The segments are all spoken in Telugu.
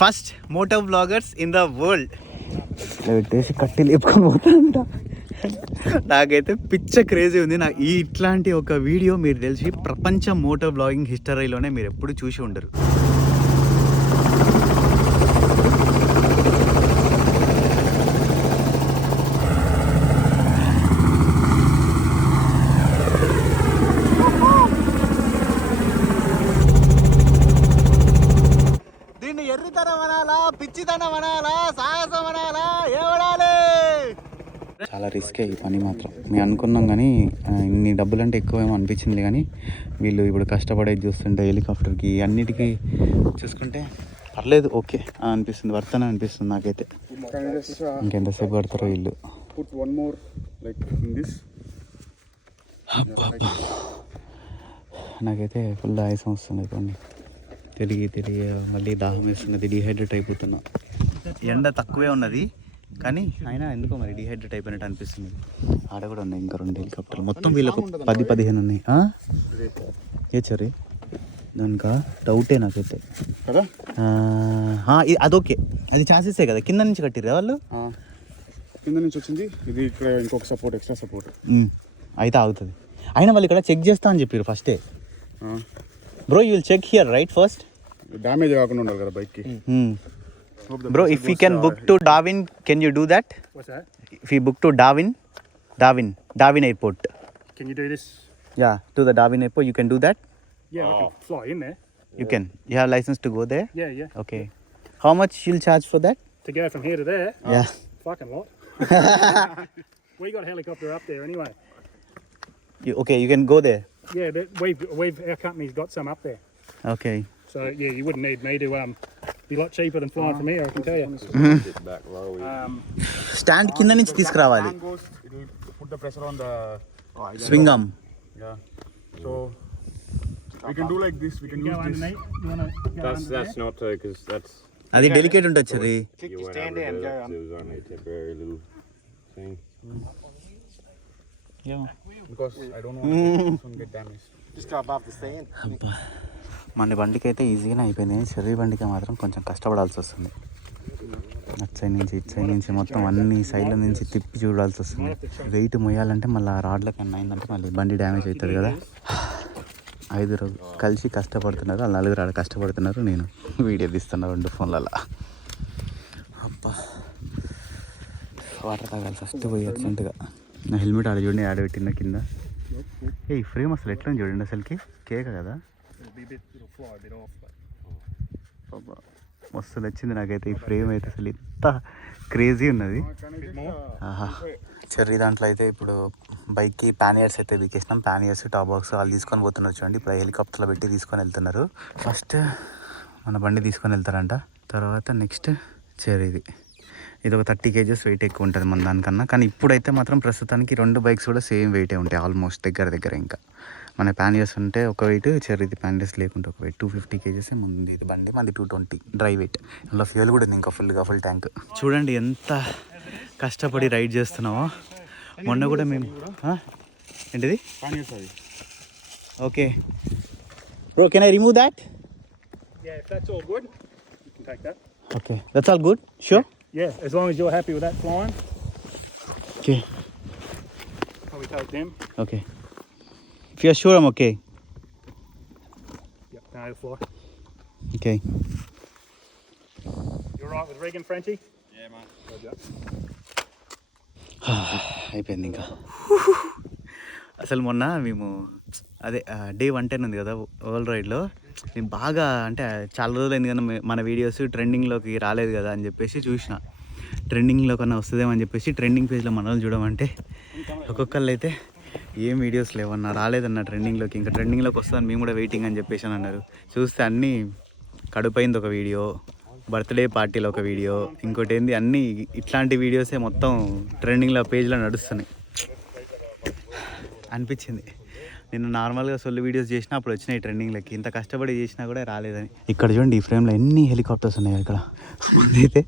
First moto vloggers in the world పెట్టేసి కట్టి లేపుకొని పోతాంట. నాకైతే పిచ్చ క్రేజీ ఉంది. ఇట్లాంటి ఒక వీడియో మీరు తెలిసి ప్రపంచ మోటో వ్లాగింగ్ హిస్టరీలోనే మీరు ఎప్పుడు చూసి ఉండరు. దీన్ని ఎర్రితనం అనాలా, పిచ్చితనం అనాలా, సాహసం అనాలా, ఏమనాలి? చాలా రిస్కే ఈ పని మాత్రం. మేము అనుకున్నాం కానీ ఇన్ని డబ్బులు అంటే ఎక్కువేమో అనిపించింది. కానీ వీళ్ళు ఇప్పుడు కష్టపడేది చూస్తుంటే హెలికాప్టర్కి అన్నిటికీ చూసుకుంటే పర్లేదు, ఓకే అనిపిస్తుంది, వర్తన అనిపిస్తుంది నాకైతే. ఇంకెంతసేపు పడతారో వీళ్ళు. నాకైతే ఫుల్ ఆయాసం వస్తుంది కొన్ని తిరిగి మళ్ళీ దాహం వేస్తున్నది, డిహైడ్రేట్ అయిపోతున్నా. ఎండ తక్కువే ఉన్నది కానీ అయినా ఎందుకో మరి డిహైడ్రేట్ అయిపోయినట్టు అనిపిస్తుంది. ఆడ కూడా ఉన్నాయి ఇంకా 2 హెలికాప్టర్లు, మొత్తం వీళ్ళకు 10-15 ఉన్నాయి. ఏ చరీ దానికా డౌటే నాకైతే కదా. అదొకే, అది చాసేసే కదా, కింద నుంచి కట్టిర్రా వాళ్ళు, కింద నుంచి వచ్చింది. ఇది ఇక్కడ ఇంకొక సపోర్ట్, ఎక్స్ట్రా సపోర్ట్ అయితే ఆగుతుంది. అయినా వాళ్ళు ఇక్కడ చెక్ చేస్తా అని చెప్పారు ఫస్టే. Bro you will check here right first, damage కాకుండా ఉండాలి కదా బైక్కి. Bro, if we can book to Darwin, can you do that? What's that? If we book to Darwin Airport. Can you do this? Yeah, to the Darwin Airport, you can do that? Yeah, I can fly in there. You can. You have license to go there? Yeah. Okay. How much you'll charge for that? To go from here to there? Yeah. Fucking lot. We got a helicopter up there anyway. Okay, you can go there. Yeah, but our company's got some up there. Okay. So yeah, you wouldn't need me to be a lot cheaper than flying from here, I can tell you. Stand కింద నుంచి తీసుకురావాలి. Put the pressure on the swing arm. Yeah. So we can do like this. We can go use underneath. this. You want to go That's not because that's. అది డెలికేట్ ఉంటుంది అది. You went over there. It was only a temporary little thing. Yeah. Because I don't want to get damaged. Just go above the stand. మన బండికి అయితే ఈజీగానే అయిపోయింది. చెర్రీ బండికి మాత్రం కొంచెం కష్టపడాల్సి వస్తుంది. అటు సైడ్ నుంచి ఇటు సైడ్ నుంచి మొత్తం అన్ని సైడ్ల నుంచి తిప్పి చూడాల్సి వస్తుంది. వెయిట్ మొయ్యాలంటే మళ్ళీ రాడ్ల కన్నా అయిందంటే మళ్ళీ బండి డ్యామేజ్ అవుతుంది కదా. 5 కలిసి కష్టపడుతున్నారు, వాళ్ళు 4 ఆడ కష్టపడుతున్నారు, నేను వీడియో తీస్తున్నా 2 ఫోన్లలో. అబ్బా వాటర్ తాగాలి ఫస్ట్ పోయి అర్జెంటుగా. నా హెల్మెట్ ఆడ చూడండి, ఆడ పెట్టిన కింద. ఈ ఫ్రేమ్ అసలు ఎట్లా చూడండి, అసలుకి కేక కదా. మస్తు నచ్చింది నాకైతే ఈ ఫ్రేమ్ అయితే, అసలు ఎంత క్రేజీ ఉన్నది. చెర్రీ దాంట్లో అయితే ఇప్పుడు బైక్కి ప్యానియర్స్ అయితే బీకేసినాం. ప్యానియర్స్, టాప్ బాక్స్ వాళ్ళు తీసుకొని పోతున్నారు చూడండి. ఇప్పుడు హెలికాప్టర్లో పెట్టి తీసుకొని వెళ్తున్నారు. ఫస్ట్ మన బండి తీసుకొని వెళ్తారంట, తర్వాత నెక్స్ట్ చెర్రీది. ఇది ఒక 30 kgs వెయిట్ ఎక్కువ ఉంటుంది మన దానికన్నా. కానీ ఇప్పుడైతే మాత్రం ప్రస్తుతానికి 2 బైక్స్ కూడా సేమ్ వెయిటే ఉంటాయి ఆల్మోస్ట్ దగ్గర. ఇంకా మన ప్యానియర్స్ ఉంటే ఒక వెయిట్, చెర్రీది ప్యానియర్స్ లేకుంటే ఒక వెయిట్. 250 kgs ఉంది ఇది బండి, మనది 220 డ్రై వెయిట్. అందులో ఫ్యూయల్ కూడా ఉంది ఇంకా ఫుల్ ట్యాంక్. చూడండి ఎంత కష్టపడి రైడ్ చేస్తున్నామో. మొన్న కూడా మేము ఏంటిది okay bro, can I remove that? Yeah, if that's all good, you can take that. Okay, that's all good? Sure? Yeah, as long as you're happy with that flying. Okay. Probably take them. Okay. If you're sure I'm okay. Yep, no, fly. Okay. You alright with rigging, Frenchie? Yeah, man. Roger. అయిపోయింది ఇంకా. అసలు మొన్న మేము అదే డే 110 ఉంది కదా వరల్డ్ రైడ్లో, నేను బాగా అంటే చాలా రోజులైంది కదా మన వీడియోస్ ట్రెండింగ్లోకి రాలేదు కదా అని చెప్పేసి చూసిన. ట్రెండింగ్లో కన్నా వస్తుందేమో అని చెప్పేసి ట్రెండింగ్ పేజ్లో మన వాళ్ళు చూడమంటే ఒక్కొక్కళ్ళు అయితే ఏం వీడియోస్ లేవన్నా, రాలేదన్న ట్రెండింగ్లోకి. ఇంకా ట్రెండింగ్లోకి వస్తుందని మేము కూడా వెయిటింగ్ అని చెప్పేసి అని అన్నారు. చూస్తే అన్నీ కడుపైంది ఒక వీడియో, బర్త్డే పార్టీలో ఒక వీడియో, ఇంకోటి ఏంది అన్నీ ఇట్లాంటి వీడియోసే మొత్తం ట్రెండింగ్లో పేజ్లో నడుస్తున్నాయి అనిపించింది. నేను నార్మల్గా సొల్లు వీడియోస్ చేసినా అప్పుడు వచ్చినాయి ట్రెండింగ్లోకి, ఇంత కష్టపడి చేసినా కూడా రాలేదని. ఇక్కడ చూడండి ఈ ఫ్రేమ్లో ఎన్ని హెలికాప్టర్స్ ఉన్నాయి. ఇక్కడ అయితే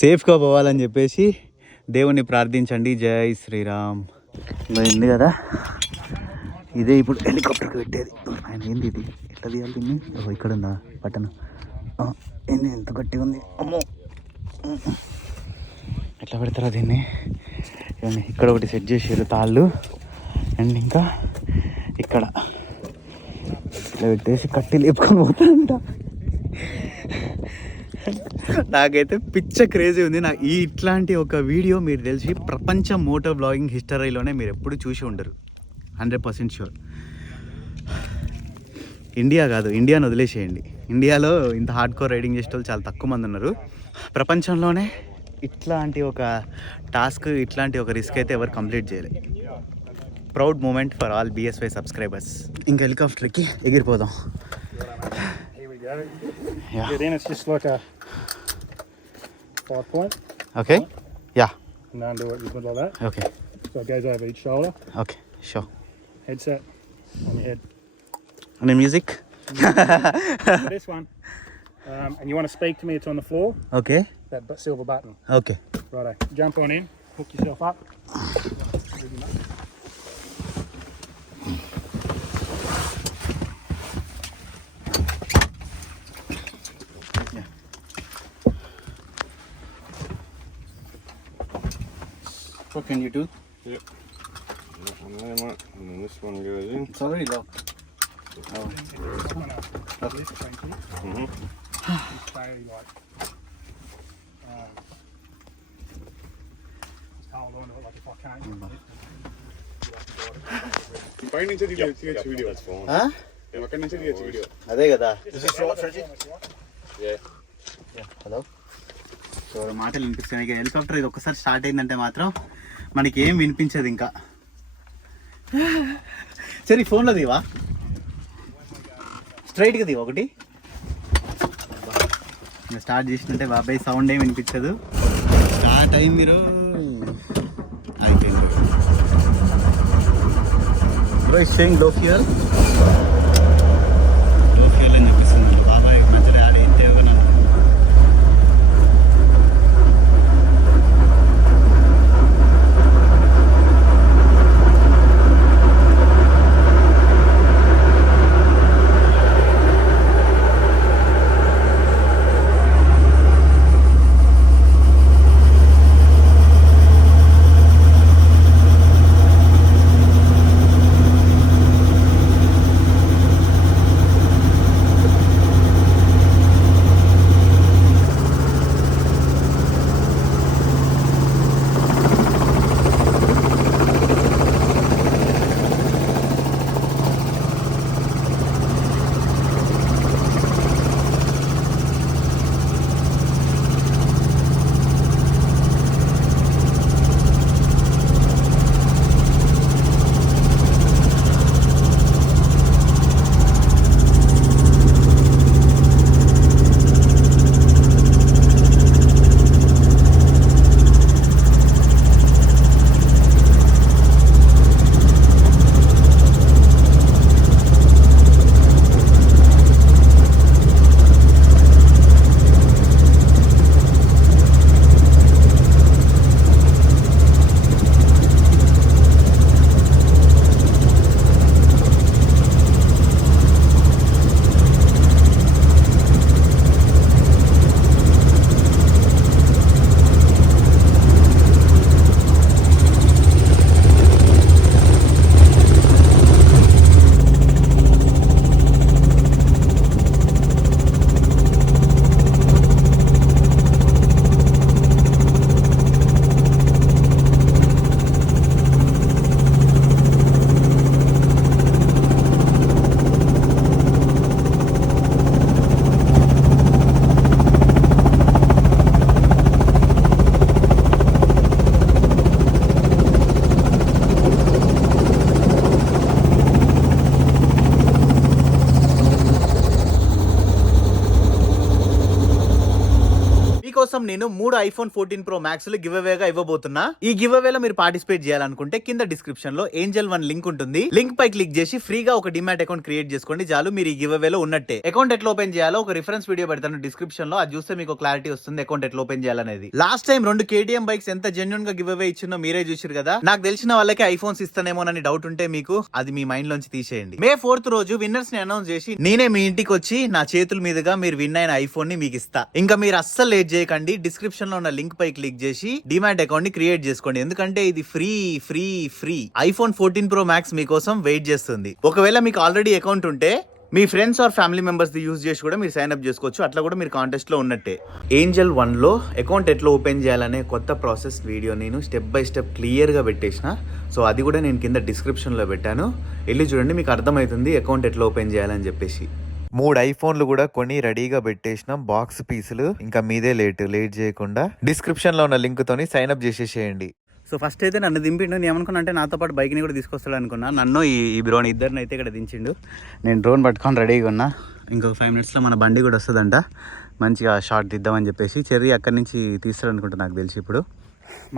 సేఫ్గా పోవాలని చెప్పేసి దేవుణ్ణి ప్రార్థించండి, జై శ్రీరామ్. ఉంది కదా, ఇదే ఇప్పుడు హెలికాప్టర్కి పెట్టేది. ఆయన ఏంది ఇది, ఎట్లా తీయాలి దీన్ని? ఇక్కడ ఉందా బటన్? ఏంది ఎంత గట్టిగా ఉంది అమ్మో. ఎట్లా పెడతారా దీన్ని? ఇక్కడ ఒకటి సెట్ చేసారు తాళ్ళు, అండ్ ఇంకా ఇక్కడ ఇట్లా పెట్టేసి కట్టి లేపుకొని పోతారంట. నాకైతే పిచ్చ క్రేజీ ఉంది. నాకు ఇట్లాంటి ఒక వీడియో మీరు తెలిసి ప్రపంచ మోటో బ్లాగింగ్ హిస్టరీలోనే మీరు ఎప్పుడు చూసి ఉండరు, 100% షూర్. ఇండియా కాదు, ఇండియాని వదిలేసేయండి. ఇండియాలో ఇంత హార్డ్ కోర్ రైడింగ్ చేసే వాళ్ళు చాలా తక్కువ మంది ఉన్నారు. ప్రపంచంలోనే ఇట్లాంటి ఒక టాస్క్, ఇట్లాంటి ఒక రిస్క్ అయితే ఎవరు కంప్లీట్ చేయలేదు. Proud moment for all BSY subscribers. ఇంకా హెలికాప్టర్కి ఎగిరిపోదాం. Here we go. Yeah, then it's just like a 5 point. Okay, yeah, And then do it just like that. Okay, So it goes over each shoulder. Okay, sure. Headset on your head. And music? This one. And you want to speak to me, it's on the floor. Okay, That silver button. Okay. Righto. Jump on in. Hook yourself up. What can you do? Yep. That one there, mate. And then this one goes in. It's already locked. Oh. Mm-hmm. Stay like. Just hold on to it like if I can't. పై నుంచి తీయచ్చు వీడియో. అక్కడి నుంచి తీయచ్చు వీడియో. అదే కదా. Yeah. హలో. సో మాటలు వినిపిస్తున్నాయి. ఇక హెలికాప్టర్ ఇది ఒక్కసారి స్టార్ట్ అయిందంటే మాత్రం మనకి ఏం వినిపించదు ఇంకా. సరే ఫోన్లో దివా, స్ట్రైట్గా దివా ఒకటి. ఇంకా స్టార్ట్ చేసినట్టే బాబాయ్ సౌండ్ ఏం వినిపించదు. స్టార్ట్ అయింది మీరు అయిపోయింది. లో ఫ్యూయల్ అని చెప్పిస్తుంది బాబాయ్. మధ్యలో ఆడ ఏం తేవగా మీకోసం నేను 3 iPhone 14 Pro Max గివ్ అవేగా ఇవ్వబోతున్నా. ఈ గివ్ అవేలో మీరు పార్టిసిపేట్ చేయాలనుకుంటే కింద డిస్క్రిప్షన్ లో ఏంజల్ 1 లింక్ ఉంటుంది. లింక్ పై క్లిక్ చేసి ఫ్రీగా ఒక డిమాట్ అకౌంట్ క్రియేట్ చేసుకోండి చాలు. మీరు ఈ గివ్ అవేలో ఉన్నట్టే. అకౌంట్ ఎట్లా ఓపెన్ చేయాలో ఒక రిఫరెన్స్ వీడియో పెడతాను డిస్క్రిప్షన్ లో. అది చూస్తే మీకు క్లారిటీ వస్తుంది అకౌంట్ ఎట్లా ఓపెన్ చేయాలనేది. లాస్ట్ టైం 2 KTM బైక్స్ ఎంత జెన్యూన్ గా గివ్ అవే ఇచ్చినో మీరే చూసారు కదా. నాకు తెలిసిన వాళ్ళకి ఐఫోన్స్ ఇస్తానేమోనని డౌట్ ఉంటే మీకు అది మీ మైండ్ లోంచి తీసేయండి. May 4th రోజు విన్నర్స్ ని అనౌన్స్ చేసి నేనే మీ ఇంటికి వచ్చి నా చేతుల మీదుగా మీరు విన్ అయిన ఐఫోన్ ని మీకు ఇస్తా. ఇంకా మీరు అస్సలు లేట్ చేయకండి. డిస్క్రిప్షన్ లో ఉన్న లింక్ పై క్లిక్ చేసి డిమాట్ అకౌంట్ ని క్రియేట్ చేసుకోండి. ఎందుకంటే ఇది free free free. iPhone 14 Pro Max మీకోసం వెయిట్ చేస్తుంది. ఒకవేళ మీకు ఆల్రెడీ అకౌంట్ ఉంటే మీ ఫ్రెండ్స్ ఆర్ ఫ్యామిలీ మెంబర్స్ ది యూజ్ చేసి కూడా మీరు సైన్ అప్ చేసుకోవచ్చు. అట్లా కూడా మీరు కాంటెస్ట్ లో ఉన్నట్టే. ఏంజల్ 1 లో అకౌంట్ ఎట్లా ఓపెన్ చేయాలనే కొత్త ప్రాసెస్ వీడియో నేను స్టెప్ బై స్టెప్ క్లియర్ గా పెట్టేసిన. సో అది కూడా నేను కింద డిస్క్రిప్షన్ లో పెట్టాను. వెళ్ళి చూడండి, మీకు అర్థమవుతుంది అకౌంట్ ఎట్లా ఓపెన్ చేయాలని చెప్పేసి. 3 ఐఫోన్లు కూడా కొని రెడీగా పెట్టేసిన బాక్స్ పీసులు. ఇంకా మీదే లేట్ చేయకుండా డిస్క్రిప్షన్ లో ఉన్న లింక్ తోని సైన్ అప్ చేసేసేయండి. సో ఫస్ట్ అయితే నన్ను దింపిండు. నేను ఏమనుకున్నా అంటే నాతో పాటు బైక్ని కూడా తీసుకొస్తాడు అనుకున్నా. నన్ను ఈ బ్రోని ఇద్దరిని అయితే ఇక్కడ దించిండు. నేను డ్రోన్ పట్టుకొని రెడీగా ఉన్నా. ఇంకొక 5 minutesలో మన బండి కూడా వస్తుందంట. మంచిగా షార్ట్ తీద్దామని చెప్పేసి చెర్రీ అక్కడి నుంచి తీస్తాడు అనుకుంటా నాకు తెలిసి. ఇప్పుడు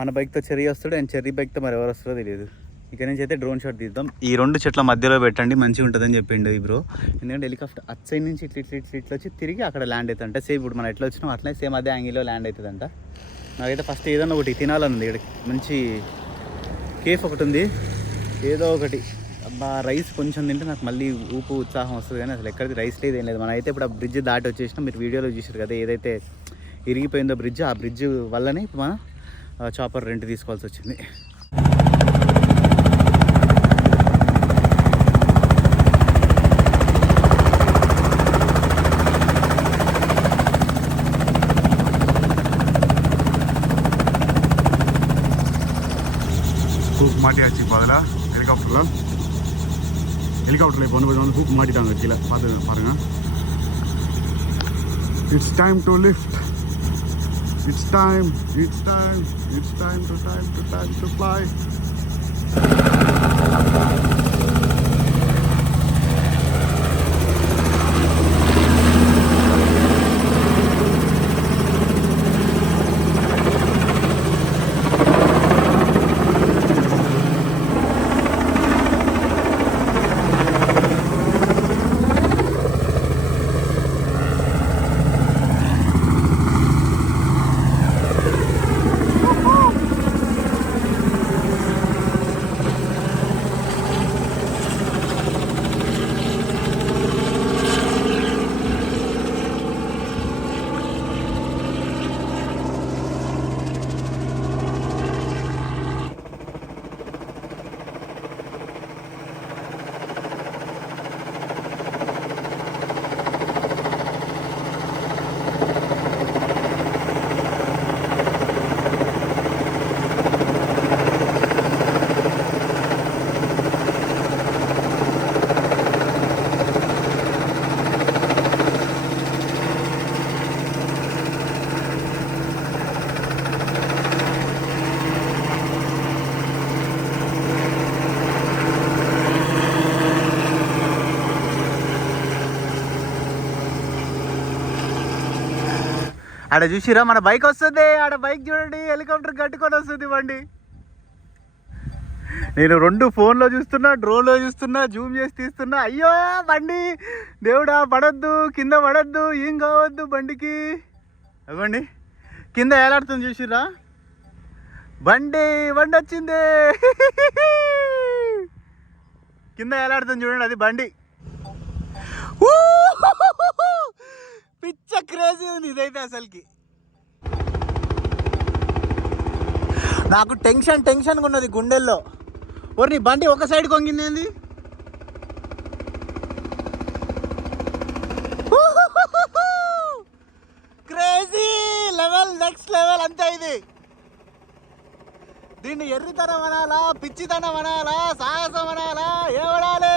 మన బైక్తో చెర్రీ వస్తాడు అండ్ చెర్రీ బైక్తో మరి ఎవరు వస్తారో తెలియదు. ఇక్కడ నుంచి అయితే డ్రోన్ షాట్ తీద్దాం. ఈ 2 చెట్ల మధ్యలో పెట్టండి మంచిగా ఉంటుందని చెప్పిండు ఈ బ్రో. ఎందుకంటే హెలికాప్టర్ అట్ సైడ్ నుంచి ఇట్లా వచ్చి తిరిగి అక్కడ ల్యాండ్ అవుతుందంట. సేమ్ ఇప్పుడు మనం ఎట్లా వచ్చినాం అట్లనే సేమ్ అదే యాంగిల్లో ల్యాండ్ అవుతుందంట. నాకైతే ఫస్ట్ ఏదన్నా ఒకటి తినాలనుంది. ఇక్కడ మంచి కేఫ్ ఒకటి ఉంది, ఏదో ఒకటి. అబ్బా రైస్ కొంచెం తింటే నాకు మళ్ళీ ఊపు ఉత్సాహం వస్తుంది. కానీ అసలు ఎక్కడిది రైస్ లేదు ఏం లేదు. మనం అయితే ఇప్పుడు ఆ బ్రిడ్జ్ దాటి వచ్చేసినాం. మీరు వీడియోలో చూసారు కదా ఏదైతే ఇరిగిపోయిందో బ్రిడ్జ్, ఆ బ్రిడ్జ్ వల్లనే ఇప్పుడు మనం చాపర్ రెంట్ తీసుకోవాల్సి వచ్చింది. ஹூக் மாட்டியாச்சு. இப்போ அதில் ஹெலிகாப்டரில் இப்போ வந்து ஹூக் மாட்டிட்டாங்க கீழே. பாருங்கள். It's time to lift. It's time to fly. ఆడ చూసిరా మన బైక్ వస్తుంది. ఆడ బైక్ చూడండి హెలికాప్టర్ కట్టుకొని వస్తుంది బండి. నేను 2 ఫోన్లో చూస్తున్నా, డ్రోన్లో చూస్తున్నా, జూమ్ చేసి తీస్తున్నా. అయ్యో బండి దేవుడా పడద్దు, కింద పడద్దు, ఏం కావద్దు బండికి. అవ్వండి కింద ఏలాడుతుంది చూసిరా బండి వచ్చింది. కింద ఏలాడుతుంది చూడండి, అది బండి. పిచ్చ క్రేజీ ఉంది ఇదైతే. అసలుకి నాకు టెన్షన్గా ఉన్నది గుండెల్లో. నీ బండి ఒక సైడ్ కొంగింది ఏంది? క్రేజీ లెవెల్, నెక్స్ట్ లెవెల్ అంతే ఇది. దీన్ని ఎర్రితనం అనాలా, పిచ్చితనం అనాలా, సాహసం అనాలా, ఏమనాలి?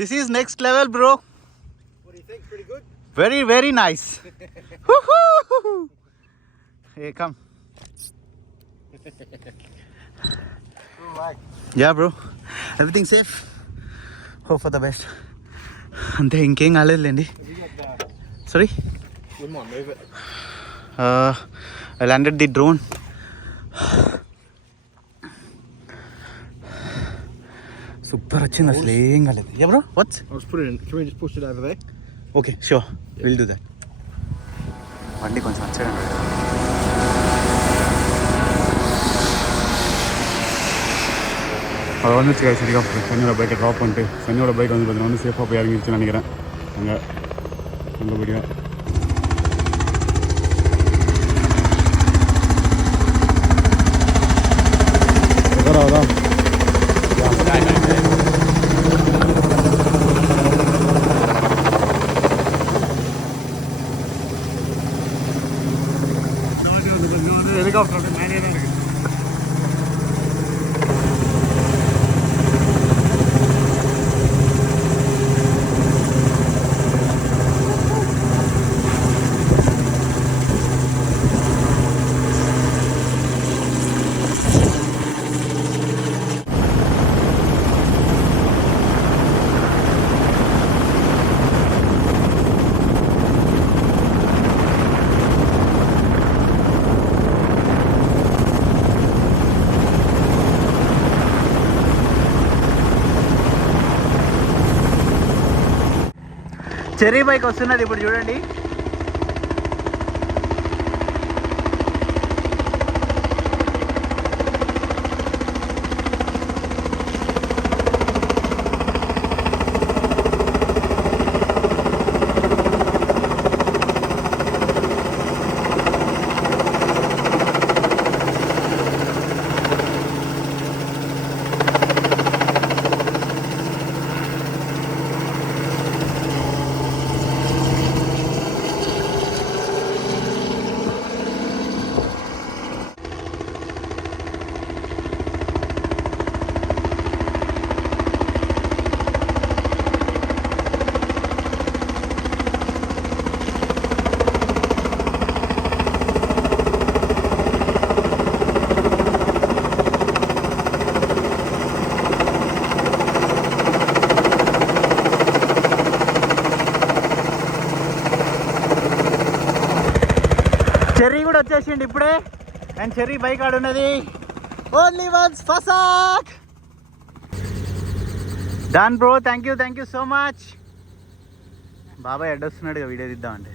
This is next level, bro. What do you think? Pretty good? Very, very nice. Woohoo! Hey, come. Yeah, bro. Everything safe. Hope for the best. అంతే ఇంకేం కాలేదులేండి. Sorry? Wouldn't mind move it. I landed the drone. Super వచ్చింది అసలు ఏం కాలేదు. Yeah bro what's I'll just put it in. Can we just push it over there? Okay sure will do that. బండి కొంచెం వచ్చాడండి. அது வந்துச்சு guys, ஹெலிகாப்டர் சனியோட பைக்கை ட்ராப் பண்ணிட்டு சனியோட பைக் வந்து பார்த்தீங்கன்னா வந்து சேஃபாக போய் இறங்கிடுச்சுன்னு நினைக்கிறேன். அங்கே நல்லபடியாக அதான் ஹெலிகாப்டர் மேலே தான் இருக்குது. చెర్రీ బైక్ వస్తున్నది ఇప్పుడు చూడండి. చెర్రీ కూడా వచ్చేసిండి ఇప్పుడే. అండ్ చెర్రీ బైక్ ఆడున్నది. ఓన్లీ వన్స్ ఫసాక్ done bro. Thank you so much. బాబాయ్ అడ్డొస్తున్నాడు వీడియో తీద్దామంటే.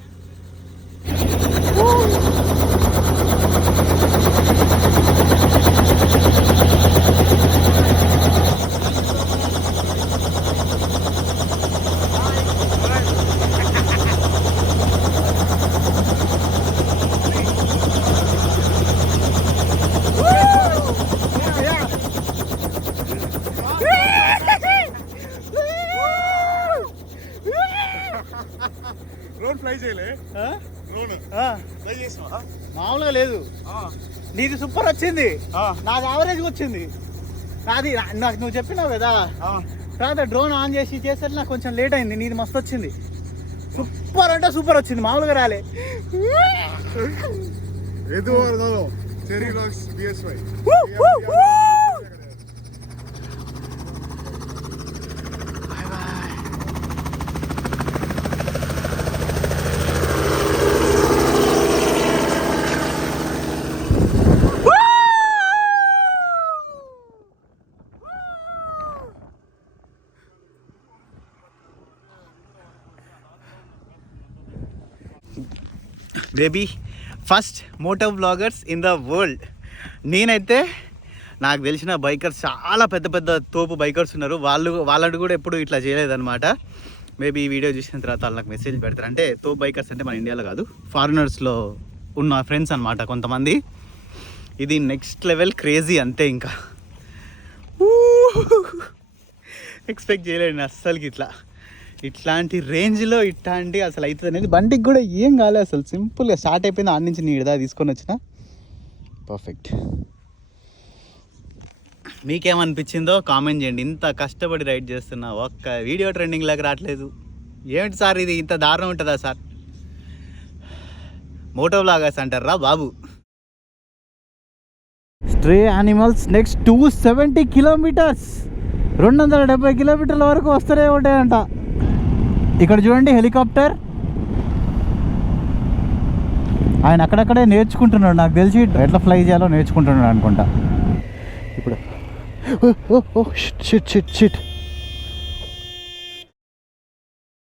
డ్రోన్ ఫ్లై చేయలే. డ్రోన్ ఫ్లై చేసినావా? మామూలుగా లేదు. నీది సూపర్ వచ్చింది, నాకు యావరేజ్ వచ్చింది. నాది నాకు నువ్వు చెప్పినావు కదా, తర్వాత డ్రోన్ ఆన్ చేసి చేసేది నాకు కొంచెం లేట్ అయింది. నీది మస్తు వచ్చింది, సూపర్ అంటే సూపర్ వచ్చింది, మామూలుగా రాలే. చెర్రీ లాక్స్ BSY. Baby first moto vloggers in the world. నేనైతే నాకు తెలిసిన బైకర్స్ చాలా పెద్ద పెద్ద తోపు బైకర్స్ ఉన్నారు, వాళ్ళని కూడా ఎప్పుడు ఇట్లా చేయలేదన్నమాట. మేబీ ఈ వీడియో చూసిన తర్వాత వాళ్ళు నాకు మెసేజ్ పెడతారు. అంటే తోపు బైకర్స్ అంటే మన ఇండియాలో కాదు, ఫారినర్స్లో ఉన్న ఫ్రెండ్స్ అనమాట కొంతమంది. ఇది నెక్స్ట్ లెవెల్ క్రేజీ అంతే. ఇంకా ఎక్స్పెక్ట్ చేయలేండి అస్సలకి ఇట్లాంటి రేంజ్లో ఇట్లాంటి అసలు అవుతుంది అనేది. బండికి కూడా ఏం కాలేదు అసలు, సింపుల్గా స్టార్ట్ అయిపోయింది. ఆడ నుంచి నీ ఇడదా తీసుకొని వచ్చిన పర్ఫెక్ట్. మీకేమనిపించిందో కామెంట్ చేయండి. ఇంత కష్టపడి రైడ్ చేస్తున్నా ఒక్క వీడియో ట్రెండింగ్ లాగా రావట్లేదు. ఏమిటి సార్ ఇది, ఇంత దారుణం ఉంటుందా సార్? మోటో వ్లాగర్స్ అంటారా బాబు. స్ట్రే యానిమల్స్ నెక్స్ట్ 270 కిలోమీటర్స్, 270 కిలోమీటర్ల వరకు వస్తూనే ఉంటాయంట. ఇక్కడ చూడండి హెలికాప్టర్, ఆయన అక్కడక్కడే నేర్చుకుంటున్నాడు. నాకు తెలిసి ఎట్లా ఫ్లై చేయాలో నేర్చుకుంటున్నాడు అనుకుంటా. ఇప్పుడు షిట్